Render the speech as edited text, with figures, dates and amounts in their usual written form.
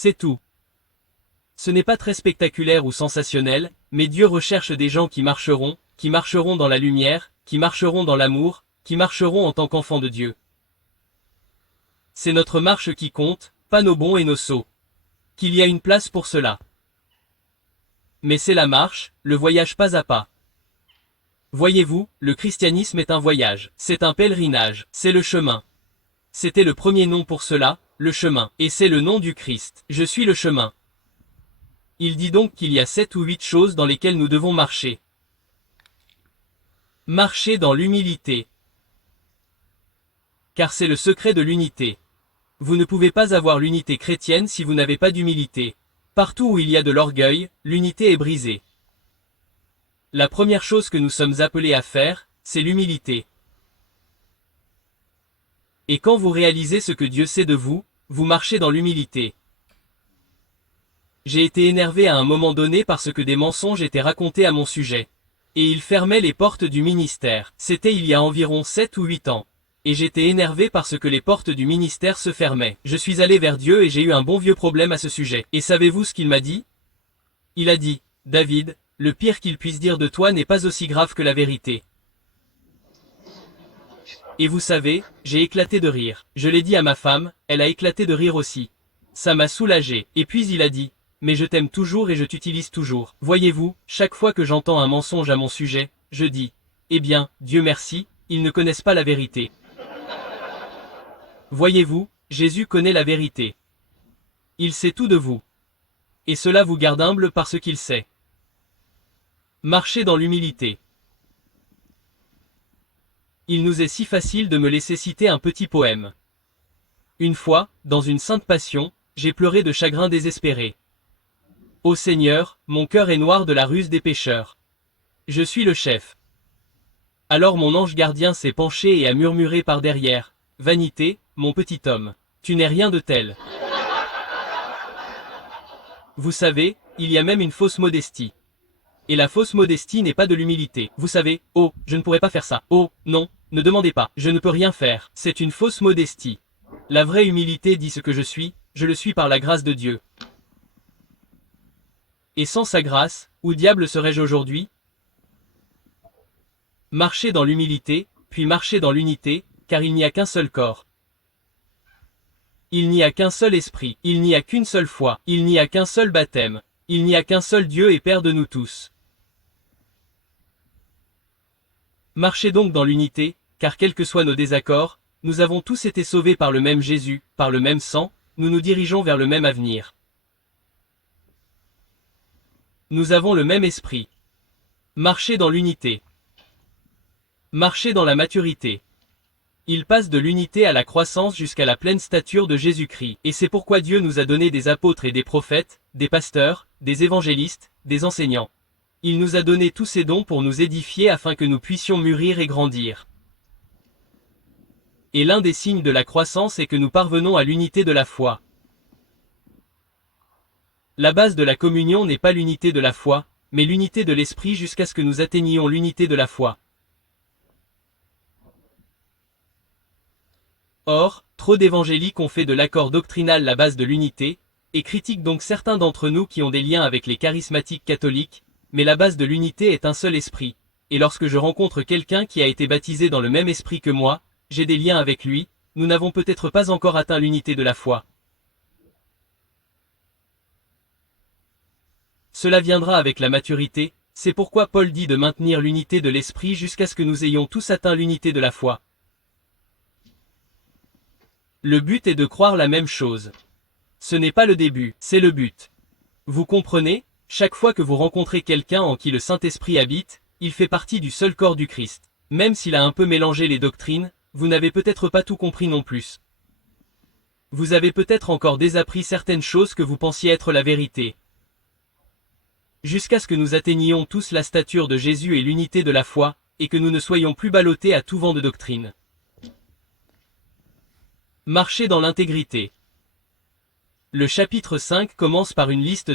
C'est tout. Ce n'est pas très spectaculaire ou sensationnel, mais Dieu recherche des gens qui marcheront dans la lumière, qui marcheront dans l'amour, qui marcheront en tant qu'enfants de Dieu. C'est notre marche qui compte, pas nos bons et nos sots. Qu'il y a une place pour cela. Mais c'est la marche, le voyage pas à pas. Voyez-vous, le christianisme est un voyage, c'est un pèlerinage, c'est le chemin. C'était le premier nom pour cela, le chemin, et c'est le nom du Christ. Je suis le chemin. Il dit donc qu'il y a 7 ou 8 choses dans lesquelles nous devons marcher. Marcher dans l'humilité. Car c'est le secret de l'unité. Vous ne pouvez pas avoir l'unité chrétienne si vous n'avez pas d'humilité. Partout où il y a de l'orgueil, l'unité est brisée. La première chose que nous sommes appelés à faire, c'est l'humilité. Et quand vous réalisez ce que Dieu sait de vous, vous marchez dans l'humilité. J'ai été énervé à un moment donné parce que des mensonges étaient racontés à mon sujet. Et ils fermaient les portes du ministère. C'était il y a environ 7 ou 8 ans. Et j'étais énervé parce que les portes du ministère se fermaient. Je suis allé vers Dieu et j'ai eu un bon vieux problème à ce sujet. Et savez-vous ce qu'il m'a dit? Il a dit, David, le pire qu'il puisse dire de toi n'est pas aussi grave que la vérité. Et vous savez, j'ai éclaté de rire. Je l'ai dit à ma femme, elle a éclaté de rire aussi. Ça m'a soulagé. Et puis il a dit, mais je t'aime toujours et je t'utilise toujours. Voyez-vous, chaque fois que j'entends un mensonge à mon sujet, je dis, eh bien, Dieu merci, ils ne connaissent pas la vérité. Voyez-vous, Jésus connaît la vérité. Il sait tout de vous. Et cela vous garde humble parce qu'il sait. Marchez dans l'humilité. Il nous est si facile de me laisser citer un petit poème. Une fois, dans une sainte passion, j'ai pleuré de chagrin désespéré. Ô Seigneur, mon cœur est noir de la ruse des pécheurs. Je suis le chef. Alors mon ange gardien s'est penché et a murmuré par derrière, Vanité, mon petit homme, tu n'es rien de tel. Vous savez, il y a même une fausse modestie. Et la fausse modestie n'est pas de l'humilité. Vous savez, oh, je ne pourrais pas faire ça. Oh, non, ne demandez pas, je ne peux rien faire. C'est une fausse modestie. La vraie humilité dit ce que je le suis par la grâce de Dieu. Et sans sa grâce, où diable serais-je aujourd'hui? Marchez dans l'humilité, puis marchez dans l'unité, car il n'y a qu'un seul corps. Il n'y a qu'un seul esprit, il n'y a qu'une seule foi, il n'y a qu'un seul baptême, il n'y a qu'un seul Dieu et Père de nous tous. Marchez donc dans l'unité, car quels que soient nos désaccords, nous avons tous été sauvés par le même Jésus, par le même sang, nous nous dirigeons vers le même avenir. Nous avons le même esprit. Marchez dans l'unité. Marchez dans la maturité. Il passe de l'unité à la croissance jusqu'à la pleine stature de Jésus-Christ. Et c'est pourquoi Dieu nous a donné des apôtres et des prophètes, des pasteurs, des évangélistes, des enseignants. Il nous a donné tous ces dons pour nous édifier afin que nous puissions mûrir et grandir. Et l'un des signes de la croissance est que nous parvenons à l'unité de la foi. La base de la communion n'est pas l'unité de la foi, mais l'unité de l'esprit jusqu'à ce que nous atteignions l'unité de la foi. Or, trop d'évangéliques ont fait de l'accord doctrinal la base de l'unité, et critiquent donc certains d'entre nous qui ont des liens avec les charismatiques catholiques, mais la base de l'unité est un seul esprit, et lorsque je rencontre quelqu'un qui a été baptisé dans le même esprit que moi, j'ai des liens avec lui, nous n'avons peut-être pas encore atteint l'unité de la foi. Cela viendra avec la maturité, c'est pourquoi Paul dit de maintenir l'unité de l'esprit jusqu'à ce que nous ayons tous atteint l'unité de la foi. Le but est de croire la même chose. Ce n'est pas le début, c'est le but. Vous comprenez, chaque fois que vous rencontrez quelqu'un en qui le Saint-Esprit habite, il fait partie du seul corps du Christ. Même s'il a un peu mélangé les doctrines, vous n'avez peut-être pas tout compris non plus. Vous avez peut-être encore désappris certaines choses que vous pensiez être la vérité. Jusqu'à ce que nous atteignions tous la stature de Jésus et l'unité de la foi, et que nous ne soyons plus ballottés à tout vent de doctrine. Marchez dans l'intégrité. Le chapitre 5 commence par une liste